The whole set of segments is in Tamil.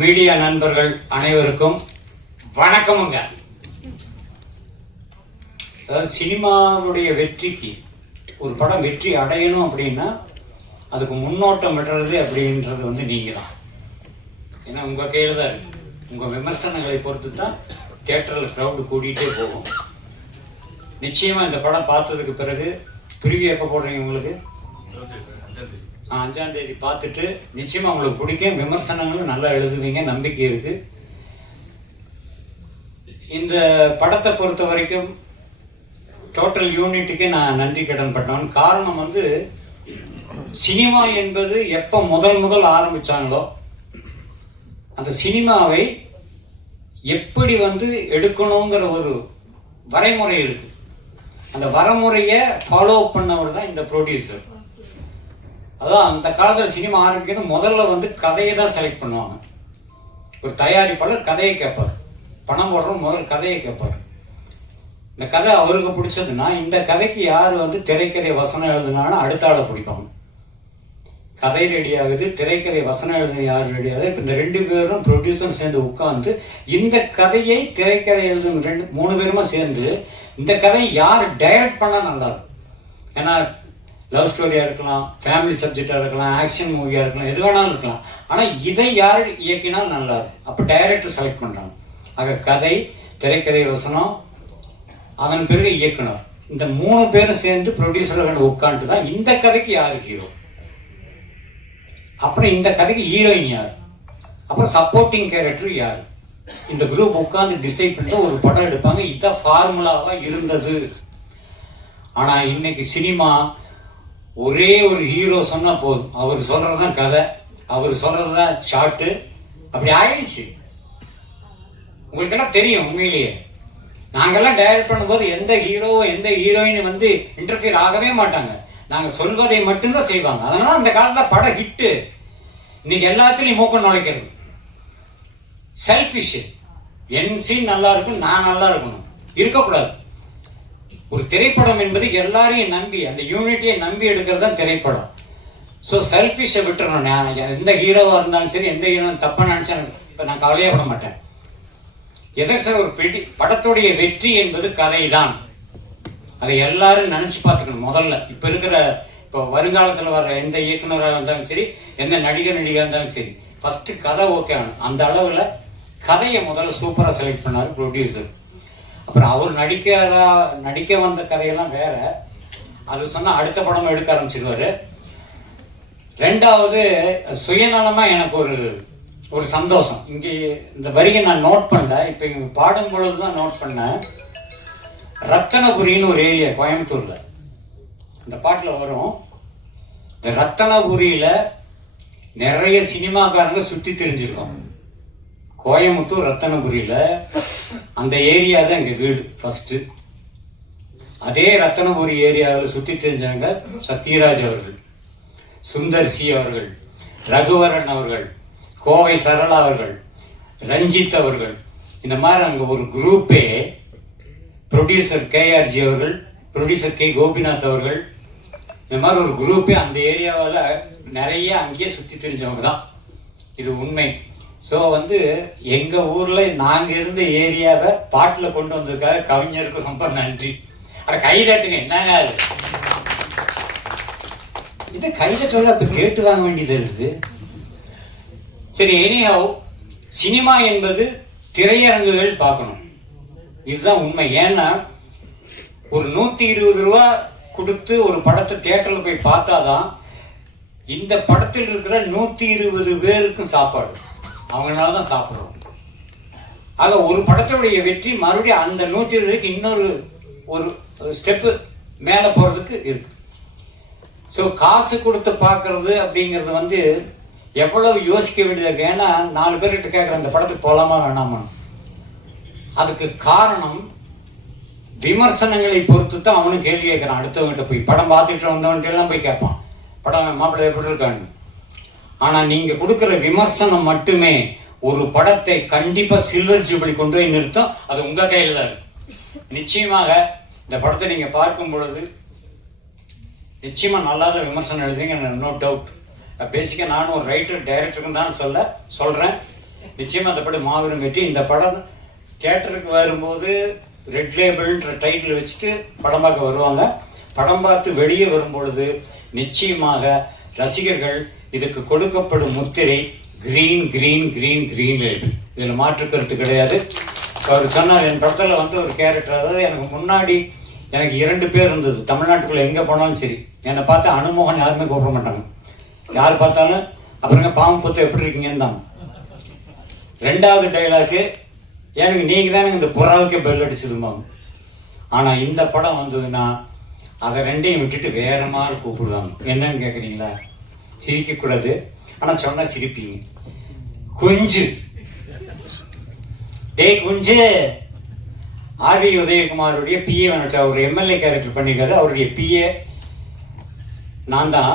மீடியா நண்பர்கள் அனைவருக்கும் வணக்கமுங்க. அதாவது சினிமாவுடைய வெற்றிக்கு ஒரு படம் வெற்றி அடையணும் அப்படின்னா அதுக்கு முன்னோட்டம் விடுறது அப்படின்றது வந்து நீங்கள் தான் ஏன்னா உங்கள் கையில் தான் இருக்கு. உங்கள் விமர்சனங்களை பொறுத்து தான் தேட்டரில் க்ரௌடு கூட்டிகிட்டே போகும். நிச்சயமாக இந்த படம் பார்த்ததுக்கு பிறகு ப்ரிவியூ எப்போ போடுறீங்க உங்களுக்கு? அஞ்சாம் தேதி பார்த்துட்டு நிச்சயமாக உங்களுக்கு பிடிக்கும். விமர்சனங்களும் நல்லா எழுதுவீங்க. நம்பிக்கை இருக்குது இந்த படத்தை பொறுத்த வரைக்கும் டோட்டல் யூனிட்டுக்கே நான் நன்றி கடன் பட்டவன். காரணம் வந்து சினிமா என்பது எப்போ முதல் முதல் ஆரம்பிச்சாங்களோ அந்த சினிமாவை எப்படி வந்து எடுக்கணுங்கிற ஒரு வரைமுறை இருக்கு. அந்த வரைமுறையை ஃபாலோ பண்ணவர் தான் இந்த ப்ரொடியூசர் அதான் அந்த காலத்தில் சினிமா ஆரம்பிக்கிறது முதல்ல வந்து கதையை தான் செலக்ட் பண்ணுவாங்க. ஒரு தயாரிப்பாளர் கதையை கேட்பார் பணம் போடுற முதல் கதையை கேட்பார் இந்த கதை அவருக்கு பிடிச்சதுன்னா இந்த கதைக்கு யார் வந்து திரைக்கதை வசனம் எழுதுனாலும் அடுத்த ஆளை பிடிப்பாங்க. கதை ரெடி ஆகுது திரைக்கதை வசனம் எழுதுன யார் ரெடி ஆகுது? இப்போ இந்த ரெண்டு பேரும் ப்ரொடியூசரும் சேர்ந்து உட்காந்து இந்த கதையை திரைக்கதை எழுதுன ரெண்டு மூணு பேருமா சேர்ந்து இந்த கதையை யார் டைரக்ட் பண்ணால் நல்லா இருக்கும். ஏன்னா லவ் ஸ்டோரியாக இருக்கலாம் ஃபேமிலி சப்ஜெக்டாக இருக்கலாம் ஆக்ஷன் மூவியாக இருக்கலாம் எது வேணாலும் இருக்கலாம். ஆனால் இதை யார் இயக்கினால் நல்லா இருக்கும் அப்போ டைரக்டர் செலக்ட் பண்ணுறாங்க ஆக கதை திரைக்கதை வசனம் அதன் பிறகு இயக்குனர். இந்த மூணு பேரும் சேர்ந்து ப்ரொடியூசர்கள் உட்காந்துட்டு தான் இந்த கதைக்கு யார் ஹீரோ அப்புறம் இந்த கதைக்கு ஹீரோயின் யார்? அப்புறம் சப்போர்ட்டிங் கேரக்டர் யார்? இந்த குரூப் உட்காந்து டிசைட் பண்ணிட்டு ஒரு படம் எடுப்பாங்க. இதான் ஃபார்முலாவாக இருந்தது. ஆனா இன்னைக்கு சினிமா ஒரே ஒரு ஹீரோ சொன்னால் போதும். அவர் சொல்றதுதான் கதை. அவர் சொல்றதுதான் ஷார்ட்டு அப்படி ஆயிடுச்சு. உங்களுக்கெல்லாம் தெரியும் உண்மையிலேயே? நாங்கள்லாம் டைரக்ட் பண்ணும்போது எந்த ஹீரோவோ எந்த ஹீரோயின் வந்து இன்டர்ஃபியர் ஆகவே மாட்டாங்க. நாங்கள் சொல்வதை மட்டும்தான் செய்வாங்க. அதனால அந்த காலத்தில் படம் ஹிட்டு இன்னைக்கு எல்லாத்துலேயும் மூக்கம் நுழைக்கிறது. செல்ஃபிஷ் என் சீன் நல்லா இருக்கும் நான் நல்லா இருக்கணும். இருக்கக்கூடாது. ஒரு திரைப்படம் என்பது எல்லாரையும் நம்பி அந்த யூனிட்டியை நம்பி எடுக்கிறது தான் திரைப்படம். ஸோ செல்ஃபிஷை விட்டுறணும். நான் எந்த ஹீரோவாக இருந்தாலும் சரி எந்த ஹீரோ தப்பாக நினச்சாலும் இப்போ நான் கவலையே பட மாட்டேன். எதற்கு சார் ஒரு பெடி படத்துடைய வெற்றி என்பது கதை தான் அதை எல்லாரும் நினச்சி பார்த்துக்கணும் முதல்ல. இப்போ இருக்கிற இப்போ வருங்காலத்தில் வர்ற எந்த இயக்குனராக இருந்தாலும் சரி எந்த நடிகர் நடிகராக இருந்தாலும் சரி ஃபஸ்ட்டு கதை ஓகே ஆகணும். அந்த அளவில் கதையை முதல்ல சூப்பராக செலக்ட் பண்ணார் ப்ரொடியூசர் அப்புறம் அவர் நடிக்கிறா நடிக்க வந்த கதையெல்லாம் வேற. அது சொன்னால் அடுத்த படம் எடுக்க ஆரம்பிச்சிருவார். ரெண்டாவது சுயநலமாக எனக்கு ஒரு ஒரு சந்தோஷம். இங்கே இந்த வரியை நான் நோட் பண்ணேன் இப்போ இங்கே பாடும் பொழுது தான் நோட் பண்ணேன். ரத்தனபுரின்னு ஒரு ஏரியா கோயம்புத்தூரில். இந்த பாட்டில் வரும் இந்த ரத்தனபுரியில் நிறைய சினிமாக்காரங்க சுற்றி தெரிஞ்சிருக்கோம். கோயம்புத்தூர் ரத்தனபுரியில். அந்த ஏரியா தான் எங்கள் வீடு ஃபஸ்ட்டு அதே ரத்தனபுரி ஏரியாவில் சுற்றி தெரிஞ்சாங்க சத்யராஜ் அவர்கள் சுந்தர் சி அவர்கள் ரகுவரன் அவர்கள் கோவை சரளா அவர்கள் ரஞ்சித் அவர்கள். இந்த மாதிரி அங்கே ஒரு குரூப்பே ப்ரொடியூசர் கேஆர்ஜி அவர்கள் ப்ரொடியூசர் கே கோபிநாத் அவர்கள் இந்த மாதிரி ஒரு குரூப்பே அந்த ஏரியாவில் நிறைய அங்கேயே சுற்றி தெரிஞ்சவங்க தான். இது உண்மை. ஸோ வந்து எங்கள் ஊரில் நாங்கள் இருந்த ஏரியாவை பாட்டில் கொண்டு வந்திருக்காரு கவிஞருக்கு ரொம்ப நன்றி. அட கை தட்டுங்க என்னங்க அது? இது கைதட்டோட அப்போ கேட்டு வாங்க வேண்டியது இருக்குது. சரி எனிஹவ் சினிமா என்பது திரையரங்குகள் பார்க்கணும். இதுதான் உண்மை. ஏன்னா ஒரு நூற்றி இருபது ரூபா கொடுத்து ஒரு படத்தை தேட்டரில் போய் பார்த்தாதான் இந்த படத்தில் இருக்கிற நூற்றி இருபது பேருக்கும் சாப்பாடு. அவங்களால தான் சாப்பிட்றோம். ஆக ஒரு படத்துடைய வெற்றி மறுபடியும் அந்த நூற்றி இருபதுக்கு இன்னொரு ஒரு ஸ்டெப்பு மேலே போகிறதுக்கு இருக்கு. ஸோ காசு கொடுத்து பார்க்கறது அப்படிங்கிறது வந்து எவ்வளவு யோசிக்க வேண்டியது இருக்கு? ஏன்னா நாலு பேர்கிட்ட கேட்குற அந்த படத்துக்கு போகலாமா வேணாமா? அதுக்கு காரணம் விமர்சனங்களை பொறுத்து தான் அவனும் கேள்வி கேட்குறான் அடுத்தவங்கிட்ட போய் படம் பார்த்துட்டு வந்தவன்ட்டு எல்லாம் போய் கேட்பான். படம் மாப்பிள்ளை எப்படி இருக்கான்னு? ஆனால் நீங்கள் கொடுக்குற விமர்சனம் மட்டுமே ஒரு படத்தை கண்டிப்பாக சில்வர் ஜூபிலி கொண்டு போய் நிறுத்தும். அது உங்கள் கையில் தான் இருக்கு நிச்சயமாக இந்த படத்தை நீங்கள் பார்க்கும் பொழுது நிச்சயமாக நல்லாத விமர்சனம் எழுதுறீங்க நோ டவுட் பேசிக்காக நானும் ஒரு ரைட்டர் டைரக்டருக்கும் தான் சொல்ல சொல்கிறேன் நிச்சயமாக அந்த படம் மாபெரும் வெற்றி. இந்த படம் தேட்டருக்கு வரும்போது ரெட் லேபிள்ன்ற டைட்டில் வச்சுட்டு படம் பார்க்க வருவாங்க. படம் பார்த்து வெளியே வரும்பொழுது நிச்சயமாக ரசிகர்கள் இதுக்கு கொடுக்கப்படும் முத்திரை green green green green label இதில் மாற்று கருத்து கிடையாது. அவர் சொன்னார் என் படத்தில் வந்து ஒரு கேரக்டர் அதாவது எனக்கு முன்னாடி எனக்கு இரண்டு பேர் இருந்தது. தமிழ்நாட்டுக்குள்ளே எங்கே போனாலும் சரி. என்னை பார்த்து அனுமோகன் யாருமே கூப்பிட மாட்டாங்க. யார் பார்த்தாலும் அப்புறங்க பாம்பு புத்தம் எப்படி இருக்கீங்கன்னு தான். ரெண்டாவது டைலாக்கு எனக்கு நீங்கள் தானே இந்த புறாவுக்கே பெல் அடிச்சதுமாம் ஆனால் இந்த படம் வந்ததுன்னா அதை ரெண்டையும் விட்டுட்டு வேற மாதிரி கூப்பிடுவாங்க. என்னன்னு கேட்குறீங்களா சிரிக்கக்கூடாது. ஆனால் சொன்னால் சிரிப்பீங்க. குஞ்சு. டேய் குஞ்சு. ஆர்வி உதயகுமாருடைய பிஏ நினச்சா அவர் எம்எல்ஏ கேரக்டர் பண்ணியிருக்காரு அவருடைய பிஏ நான் தான்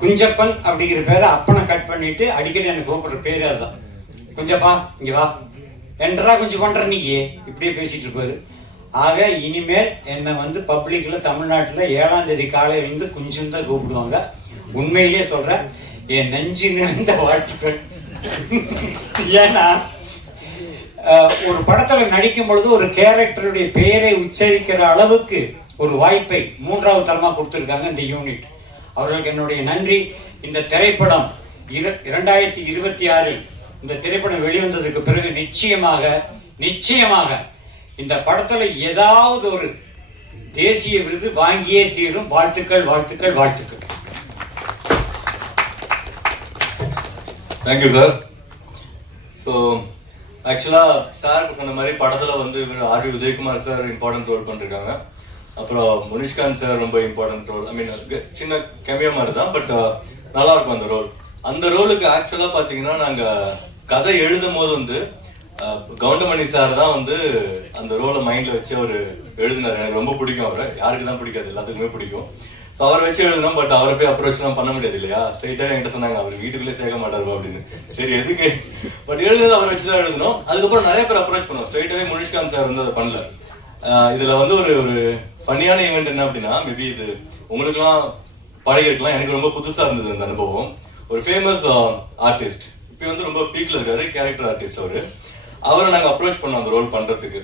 குஞ்சப்பன் அப்படிங்கிற பேரை அப்பனை கட் பண்ணிட்டு அடிக்கடி எனக்கு கூப்பிடுற பேர் அதுதான். குஞ்சப்பா இங்கே வா. என்றா குஞ்சு பண்ணுற நீ? இப்படியே பேசிட்டு இருப்பாரு. ஆக இனிமேல் என்னை வந்து பப்ளிக்கில் தமிழ்நாட்டில் ஏழாம் தேதி காலையில இருந்து குஞ்சுன்னு தான் கூப்பிடுவாங்க. உண்மையிலேயே சொல்கிறேன் என் நெஞ்சு நிறைந்த வாழ்த்துக்கள். ஏன்னா ஒரு படத்தில் நடிக்கும் பொழுது ஒரு கேரக்டருடைய பெயரை உச்சரிக்கிற அளவுக்கு ஒரு வாய்ப்பை மூன்றாவது தரமாக கொடுத்துருக்காங்க இந்த யூனிட் அவர்களுக்கு என்னுடைய நன்றி. இந்த திரைப்படம் இர- இரண்டாயிரத்தி இருபத்தி ஆறில் இந்த திரைப்படம் வெளிவந்ததுக்கு பிறகு நிச்சயமாக நிச்சயமாக இந்த படத்துல ஏதாவது ஒரு தேசிய விருது வாங்கியே தீரும். வாழ்த்துக்கள் வாழ்த்துக்கள் வாழ்த்துக்கள். தேங்க்யூ சார் ஸோ ஆக்சுவலாக சார் சொன்ன மாதிரி படத்தில் வந்து இவர் R V Udayakumar sir important role பண்ணிருக்காங்க. அப்புறம் முனிஷ்காந்த் சார் ரொம்ப இம்பார்ட்டன்ட் ரோல் ஐ மீன் சின்ன கெமியோ மாதிரி தான் பட் நல்லா இருக்கும் அந்த ரோல் அந்த ரோலுக்கு ஆக்சுவலாக பார்த்தீங்கன்னா நாங்கள் கதை எழுதும் போது வந்து கவுண்டமணி சார் தான் வந்து அந்த ரோலை மைண்டில் வச்சு அவர் எழுதினார். எனக்கு ரொம்ப பிடிக்கும் அவரை. யாருக்கு தான் பிடிக்காது எல்லாத்துக்குமே பிடிக்கும். ஸோ அவரை வச்சு எழுதணும் பட் அவரை போய் அப்ரோச்லாம் பண்ண முடியாது இல்லையா? ஸ்ட்ரைட்டாக என்கிட்ட சொன்னாங்க அவர் வீட்டுக்குள்ளே சேர்க்க மாட்டாரு அப்படின்னு. சரி எதுக்கு? பட் எழுதுறது அவரை வச்சு தான் எழுதணும் அதுக்கப்புறம் நிறைய பேர் அப்ரோச் பண்ணோம் ஸ்ட்ரைட்டாகவே முனிஷ்காந்த் சார் வந்து அதை பண்ணல. இதில் வந்து ஒரு ஒரு ஃபன்னியான ஈவெண்ட் என்ன அப்படின்னா மேபி இது உங்களுக்குலாம் பழகிருக்கலாம். எனக்கு ரொம்ப புதுசாக இருந்தது அந்த அனுபவம். ஒரு ஃபேமஸ் ஆர்டிஸ்ட் இப்போ வந்து ரொம்ப பீக்கில் இருக்காரு கேரக்டர் ஆர்டிஸ்ட் அவர். அவரை நாங்கள் அப்ரோச் பண்ணோம் அந்த ரோல் பண்ணுறதுக்கு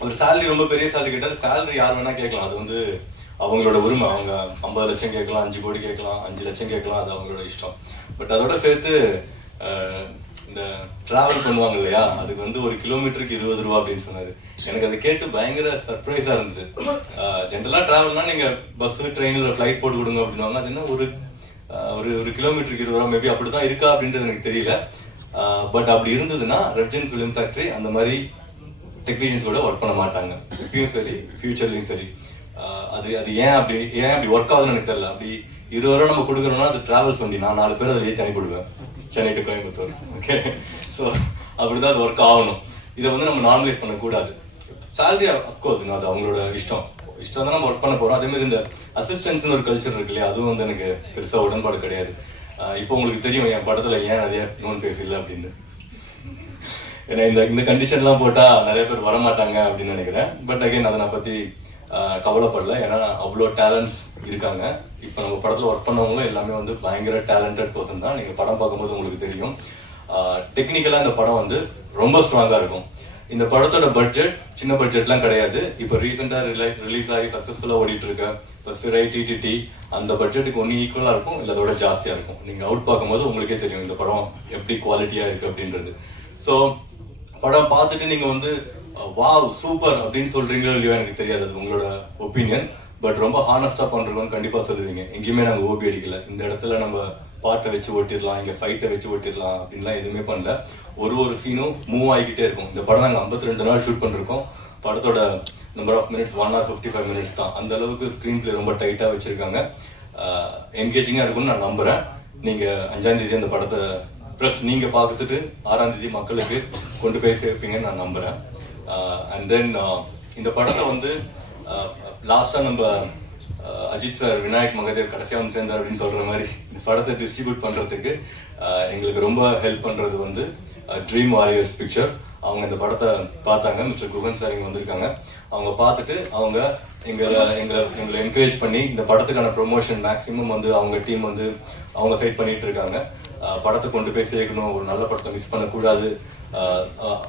அவர் சேலரி ரொம்ப பெரிய சேலரி கேட்டார். சேலரி யார் வேணால் கேட்கலாம். அது வந்து அவங்களோட உரிமை. அவங்க ஐம்பது லட்சம் கேட்கலாம் அஞ்சு கோடி கேட்கலாம் அஞ்சு லட்சம் கேட்கலாம். அது அவங்களோட இஷ்டம். பட் அதோட சேர்த்து இந்த டிராவல் பண்ணுவாங்க இல்லையா? அதுக்கு வந்து ஒரு கிலோமீட்டருக்கு இருபது ரூபா அப்படின்னு சொன்னாரு. எனக்கு அதை கேட்டு பயங்கர சர்ப்ரைஸா இருந்தது. ஜென்ரலா டிராவல்னா நீங்க பஸ் ட்ரெயின்ல ஃபிளைட் போட்டு கொடுங்க அப்படின்னாங்க அது என்ன ஒரு ஒரு ஒரு கிலோமீட்டருக்கு இருபது ரூபா மேபி அப்படிதான் இருக்கா அப்படின்றது எனக்கு தெரியல. பட் அப்படி இருந்ததுன்னா ரெட்ஜன் ஃபிலிம் ஃபேக்டரி அந்த மாதிரி டெக்னீஷியன்ஸோட ஒர்க் பண்ண மாட்டாங்க. இப்பயும் சரி ஃபியூச்சர்லையும் சரி. அது அது ஏன் அப்படி ஏன் அப்படி ஒர்க் ஆகுதுன்னு எனக்கு தெரியல. அப்படி இதுவரை நம்ம கொடுக்குறோம்னா அது டிராவல்ஸ் வண்டி. நான் நாலு பேர் அதில் ஏற்றி அனுப்பிவிடுவேன் Chennai to Coimbatore. Okay so அப்படிதான் அது ஒர்க் ஆகணும். இதை வந்து நம்ம நார்மலைஸ் பண்ணக்கூடாது. சேலரி அஃப்கோர்ஸ் அது அவங்களோட இஷ்டம். இஷ்டம் தான் நம்ம ஒர்க் பண்ண போகிறோம் அதேமாதிரி இந்த அசிஸ்டன்ஸ்னு ஒரு கல்ச்சர் இருக்கு இல்லையா? அதுவும் வந்து எனக்கு பெருசாக உடன்பாடு கிடையாது. இப்போ உங்களுக்கு தெரியும் என் படத்தில் ஏன் நிறைய நோன் ஃபேஸ் இல்லை அப்படின்னு. ஏன்னா இந்த இந்த கண்டிஷன்லாம் போட்டால் நிறைய பேர் வர மாட்டாங்க அப்படின்னு நினைக்கிறேன். பட் அகைன் அதை நான் பற்றி கவலைப்படல. ஏன்னா அவ்வளோ டேலண்ட்ஸ் இருக்காங்க. இப்போ நம்ம படத்தில் ஒர்க் பண்ணவங்க எல்லாமே வந்து பயங்கர டேலண்டட் பர்சன் தான். நீங்கள் படம் பார்க்கும்போது உங்களுக்கு தெரியும். டெக்னிக்கலாக இந்த படம் வந்து ரொம்ப ஸ்ட்ராங்காக இருக்கும். இந்த படத்தோட பட்ஜெட் சின்ன பட்ஜெட்லாம் கிடையாது. இப்போ ரீசெண்டாக ரிலீஸ் ஆகி சக்ஸஸ்ஃபுல்லாக ஓடிட்டு இருக்க. இப்போ சிறை டிடிடி அந்த பட்ஜெட்டுக்கு ஒன்று ஈக்குவலாக இருக்கும் இல்லை அதோட ஜாஸ்தியாக இருக்கும். நீங்கள் அவுட் பார்க்கும்போது உங்களுக்கே தெரியும் இந்த படம் எப்படி குவாலிட்டியாக இருக்குது அப்படின்றது. ஸோ படம் பார்த்துட்டு நீங்கள் வந்து வாவ் சூப்பர் அப்படின்னு சொல்கிறீங்களோ இல்லையோ எனக்கு தெரியாது அது உங்களோட ஒப்பீனியன் பட் ரொம்ப ஹானஸ்டாக பண்றோம்னு கண்டிப்பாக சொல்லுவீங்க. எங்கேயுமே நாங்கள் ஓபி அடிக்கல. இந்த இடத்துல நம்ம பாட்டை வச்சு ஓட்டிடலாம் இங்கே ஃபைட்டை வச்சு ஓட்டிடலாம் அப்படின்லாம் எதுவுமே பண்ணல. ஒரு ஒரு சீனும் மூவ் ஆகிக்கிட்டே இருக்கும். இந்த படம் நாங்கள் ஐம்பத்தி ரெண்டு நாள் ஷூட் பண்ணிருக்கோம். படத்தோட number of minutes one or fifty five minutes தான். அந்த அளவுக்கு ஸ்க்ரீன் பிளே ரொம்ப டைட்டாக வச்சிருக்காங்க. என்கேஜிங்காக இருக்கும்னு நான் நம்புகிறேன் நீங்கள் அஞ்சாம் தேதி அந்த படத்தை ப்ளஸ் நீங்கள் பார்த்துட்டு ஆறாம் தேதி மக்களுக்கு கொண்டு போய் சேர்ப்பீங்கன்னு நான் நம்புகிறேன் அண்ட் தென் இந்த படத்தை வந்து லாஸ்ட்டாக நம்ம அஜித் சார் விநாயக் மகதேவ் கடைசியாக வந்து சேர்ந்தார் அப்படின்னு சொல்கிற மாதிரி இந்த படத்தை டிஸ்ட்ரிபியூட் பண்ணுறதுக்கு எங்களுக்கு ரொம்ப ஹெல்ப் பண்ணுறது வந்து ட்ரீம் வாரியர்ஸ் பிக்சர் அவங்க இந்த படத்தை பார்த்தாங்க. மிஸ்டர் குகன் சார் இங்கே வந்திருக்காங்க. அவங்க பார்த்துட்டு அவங்க எங்களை எங்களை எங்களை என்கரேஜ் பண்ணி இந்த படத்துக்கான ப்ரொமோஷன் மேக்ஸிமம் வந்து அவங்க டீம் வந்து அவங்க சைட் பண்ணிட்டு இருக்காங்க. படத்தை கொண்டு போய் சேர்க்கணும். ஒரு நல்ல படத்தை மிஸ் பண்ணக்கூடாது.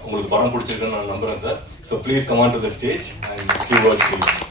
உங்களுக்கு படம் பிடிச்சிருக்குன்னு நான் நம்புறேன் sir so please come on to the stage and few words please